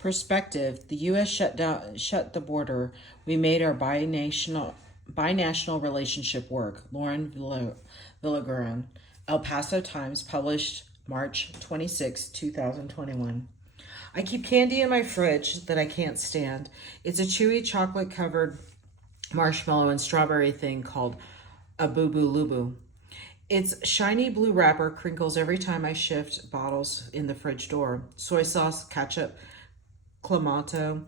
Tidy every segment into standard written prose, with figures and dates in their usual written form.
Perspective: the U.S. shut the border. We made our binational relationship work. Lauren Villagran, El Paso Times, published March 26, 2021. I keep candy in my fridge that I can't stand. It's a chewy chocolate covered marshmallow and strawberry thing called a boo boo lubu. Its shiny blue wrapper crinkles every time I shift bottles in the fridge door. Soy sauce, ketchup, clamato,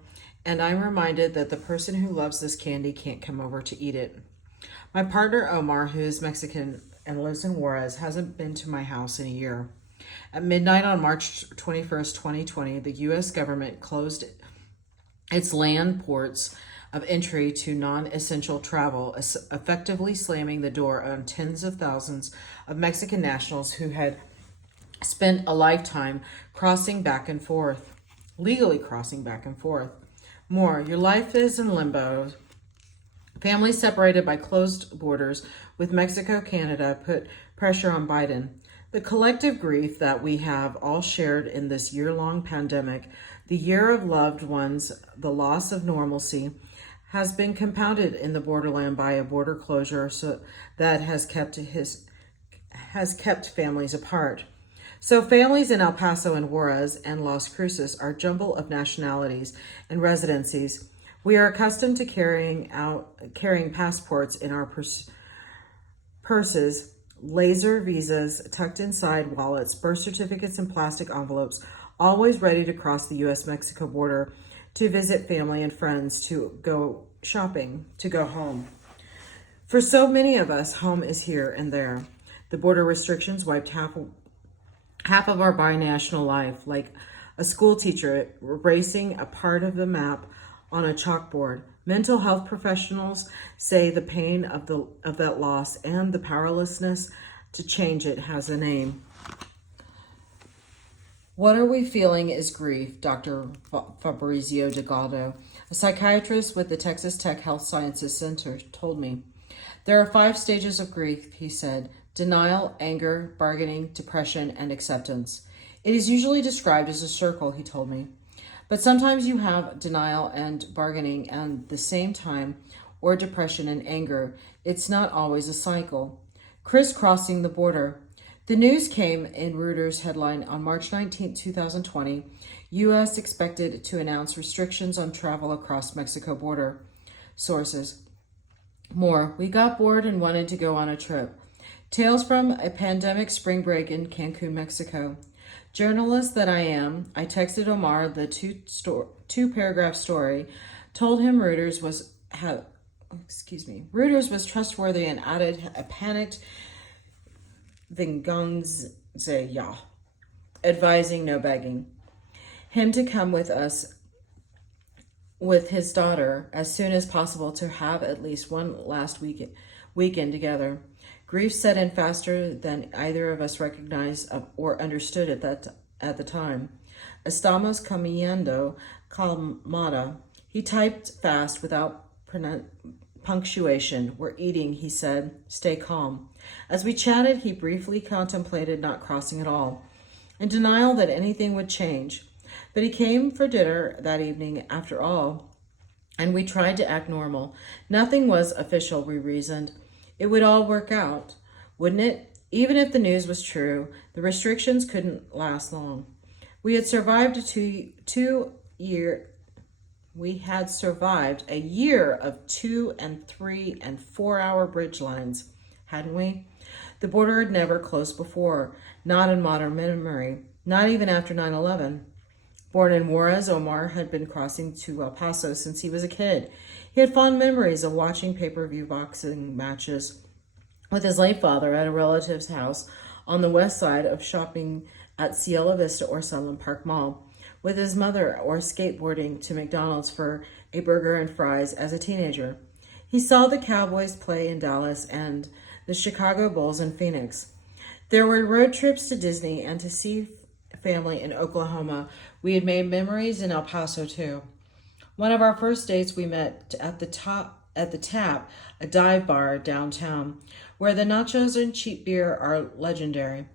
and I'm reminded that the person who loves this candy can't come over to eat it. My partner Omar, who is Mexican and lives in Juarez, hasn't been to my house in a year. At midnight on March 21st, 2020, the U.S. government closed its land ports of entry to non-essential travel, effectively slamming the door on tens of thousands of Mexican nationals who had spent a lifetime legally crossing back and forth. More, your life is in limbo. Families separated by closed borders with Mexico, Canada put pressure on Biden. The collective grief that we have all shared in this year-long pandemic, the year of loved ones, the loss of normalcy, has been compounded in the borderland by a border closure that has kept families apart. So families in El Paso and Juarez and Las Cruces are a jumble of nationalities and residencies. We are accustomed to carrying passports in our purses, laser visas tucked inside wallets, birth certificates in plastic envelopes, always ready to cross the U.S.-Mexico border to visit family and friends, to go shopping, to go home. For so many of us, home is here and there. The border restrictions wiped half of our binational life, like a school teacher erasing a part of the map on a chalkboard. Mental health professionals say the pain of that loss and the powerlessness to change it has a name. What are we feeling is grief, Dr. Fabrizio Delgado, a psychiatrist with the Texas Tech Health Sciences Center, told me. There are 5 stages of grief, he said: denial, anger, bargaining, depression, and acceptance. It is usually described as a circle, he told me. But sometimes you have denial and bargaining at the same time, or depression and anger. It's not always a cycle. Crisscrossing the border. The news came in Reuters headline on March 19, 2020. U.S. expected to announce restrictions on travel across Mexico border. Sources. More. We got bored and wanted to go on a trip. Tales from a pandemic spring break in Cancun, Mexico. Journalist that I am, I texted Omar the two-paragraph story, told him Reuters was trustworthy, and added a panicked Vinganzia, advising no begging. Him to come with us with his daughter as soon as possible to have at least one last weekend together. Grief set in faster than either of us recognized or understood at the time. Estamos caminando calmada. He typed fast without punctuation. We're eating, he said. Stay calm. As we chatted, he briefly contemplated not crossing at all, in denial that anything would change. But he came for dinner that evening after all, and we tried to act normal. Nothing was official, we reasoned. It would all work out, wouldn't it? Even if the news was true, the restrictions couldn't last long. We had survived a year of 2 and 3 and 4 hour bridge lines, hadn't we? The border had never closed before, not in modern memory, not even after 9/11. Born in Juarez, Omar had been crossing to El Paso since he was a kid. He had fond memories of watching pay-per-view boxing matches with his late father at a relative's house on the west side, of shopping at Cielo Vista or Sunland Park Mall with his mother, or skateboarding to McDonald's for a burger and fries as a teenager. He saw the Cowboys play in Dallas and the Chicago Bulls in Phoenix. There were road trips to Disney and to see family in Oklahoma. We had made memories in El Paso too. One of our first dates we met at the Tap, a dive bar downtown, where the nachos and cheap beer are legendary.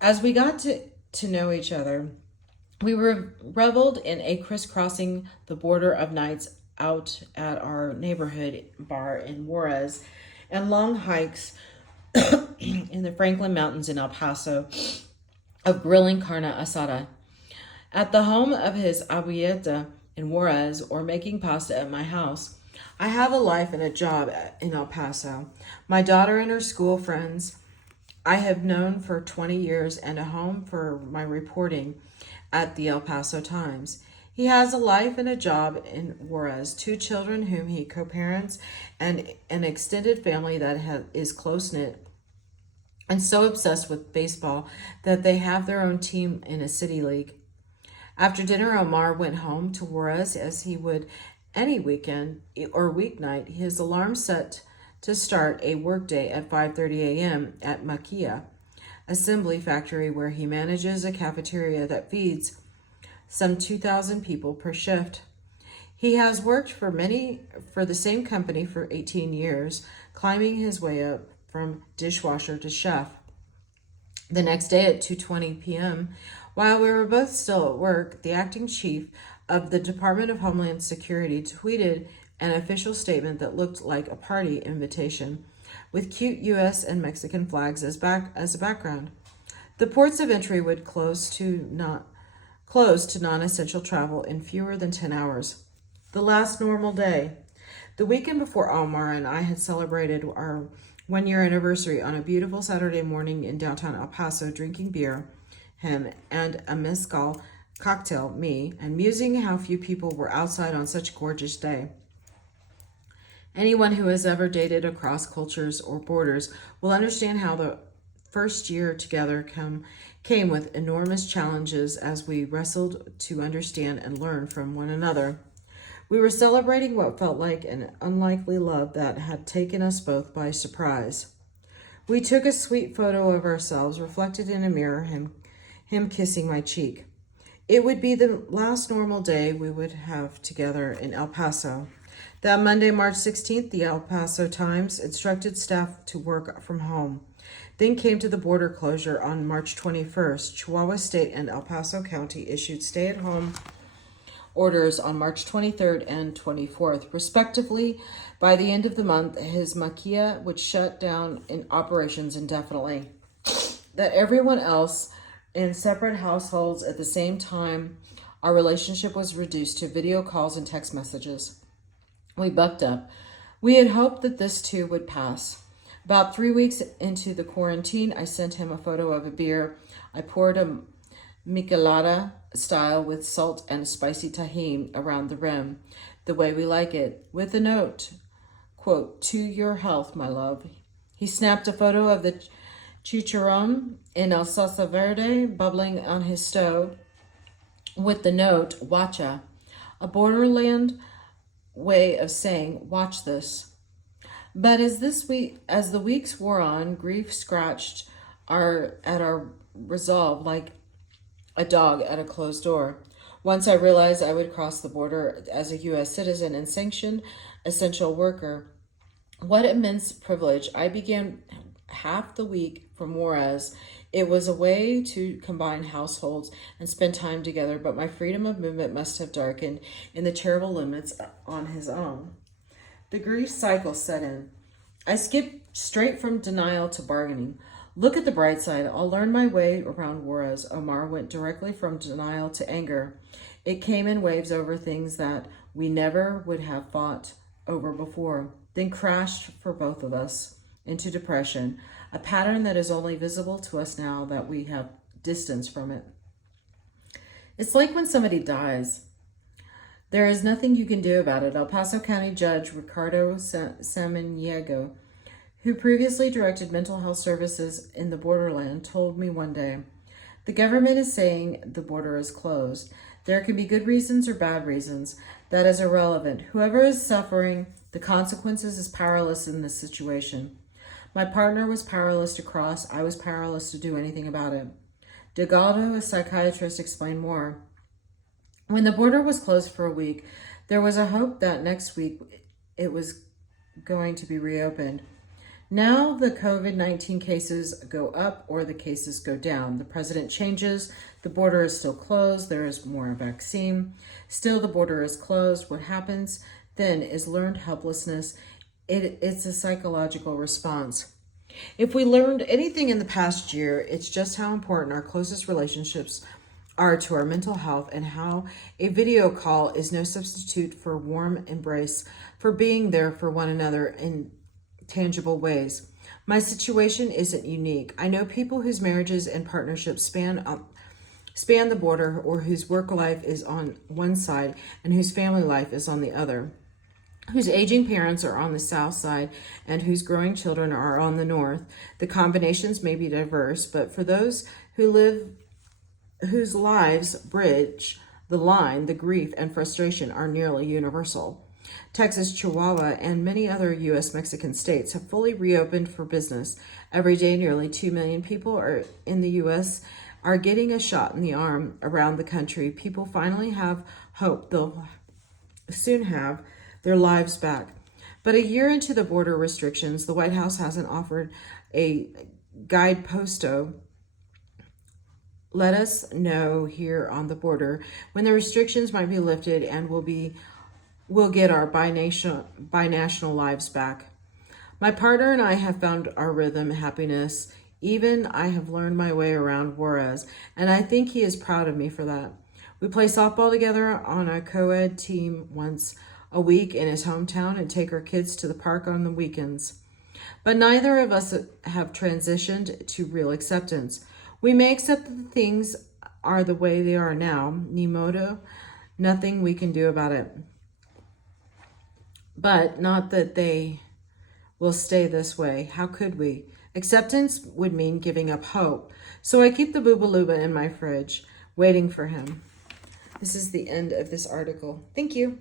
As we got to know each other, We reveled in a crisscrossing the border of nights out at our neighborhood bar in Juarez and long hikes in the Franklin Mountains in El Paso of grilling carne asada. At the home of his abuelita in Juarez or making pasta at my house. I have a life and a job in El Paso. My daughter and her school friends I have known for 20 years and a home for my reporting at the El Paso Times. He has a life and a job in Juarez, 2 children whom he co-parents, and an extended family that is close-knit and so obsessed with baseball that they have their own team in a city league. After dinner, Omar went home to Juarez as he would any weekend or weeknight. His alarm set to start a workday at 5:30 a.m. at Maquia Assembly Factory, where he manages a cafeteria that feeds some 2,000 people per shift. He has worked for the same company for 18 years, climbing his way up from dishwasher to chef. The next day at 2:20 p.m., while we were both still at work, the acting chief of the Department of Homeland Security tweeted an official statement that looked like a party invitation, with cute U.S. and Mexican flags as a background. The ports of entry would close to non-essential travel in fewer than 10 hours. The last normal day. The weekend before, Omar and I had celebrated our 1-year anniversary on a beautiful Saturday morning in downtown El Paso, drinking beer, him, and a mezcal cocktail, me, and musing how few people were outside on such a gorgeous day. Anyone who has ever dated across cultures or borders will understand how the first year together came with enormous challenges as we wrestled to understand and learn from one another. We were celebrating what felt like an unlikely love that had taken us both by surprise. We took a sweet photo of ourselves reflected in a mirror, him kissing my cheek. It would be the last normal day we would have together in El Paso. That Monday, March 16th, the El Paso Times instructed staff to work from home. Then came to the border closure on March 21st. Chihuahua State and El Paso County issued stay-at-home orders on March 23rd and 24th, respectively. By the end of the month, his maquia would shut down in operations indefinitely. That everyone else in separate households at the same time, our relationship was reduced to video calls and text messages. We bucked up. We had hoped that this too would pass. About 3 weeks into the quarantine, I sent him a photo of a beer. I poured a michelada style with salt and spicy tahini around the rim, the way we like it, with a note, quote, "To your health, my love." He snapped a photo of the chicharron in el salsa verde bubbling on his stove with the note, "Watcha," a borderland way of saying, "Watch this." But as the weeks wore on, grief scratched at our resolve like a dog at a closed door. Once I realized I would cross the border as a U.S. citizen and sanctioned essential worker. What immense privilege. I began half the week from Juarez. It was a way to combine households and spend time together, but my freedom of movement must have darkened in the terrible limits on his own. The grief cycle set in. I skipped straight from denial to bargaining. Look at the bright side. I'll learn my way around Juarez. Omar went directly from denial to anger. It came in waves over things that we never would have fought over before, then crashed for both of us into depression, a pattern that is only visible to us now that we have distance from it. It's like when somebody dies. There is nothing you can do about it. El Paso County Judge Ricardo Samaniego, who previously directed mental health services in the borderland, told me one day, "The government is saying the border is closed. There can be good reasons or bad reasons. That is irrelevant. Whoever is suffering the consequences is powerless in this situation." My partner was powerless to cross. I was powerless to do anything about it. Delgado, a psychiatrist, explained more. When the border was closed for a week, there was a hope that next week it was going to be reopened. Now the COVID-19 cases go up or the cases go down. The president changes. The border is still closed. There is more vaccine. Still, the border is closed. What happens then is learned helplessness. It's a psychological response. If we learned anything in the past year, it's just how important our closest relationships are to our mental health and how a video call is no substitute for warm embrace, for being there for one another in tangible ways. My situation isn't unique. I know people whose marriages and partnerships span the border, or whose work life is on one side and whose family life is on the other, whose aging parents are on the south side and whose growing children are on the north. The combinations may be diverse, but for those whose lives bridge the line, the grief and frustration are nearly universal. Texas, Chihuahua, and many other U.S. Mexican states have fully reopened for business. Every day, nearly 2 million people in the U.S. are getting a shot in the arm around the country. People finally have hope they'll soon have their lives back. But a year into the border restrictions, the White House hasn't offered a guideposto. Let us know here on the border when the restrictions might be lifted and we'll get our binational lives back. My partner and I have found our rhythm, happiness. Even I have learned my way around Juarez, and I think he is proud of me for that. We play softball together on a co-ed team once a week in his hometown and take our kids to the park on the weekends. But neither of us have transitioned to real acceptance. We may accept that things are the way they are now, ni modo, nothing we can do about it. But not that they will stay this way. How could we? Acceptance would mean giving up hope. So I keep the boobalooba in my fridge, waiting for him. This is the end of this article. Thank you.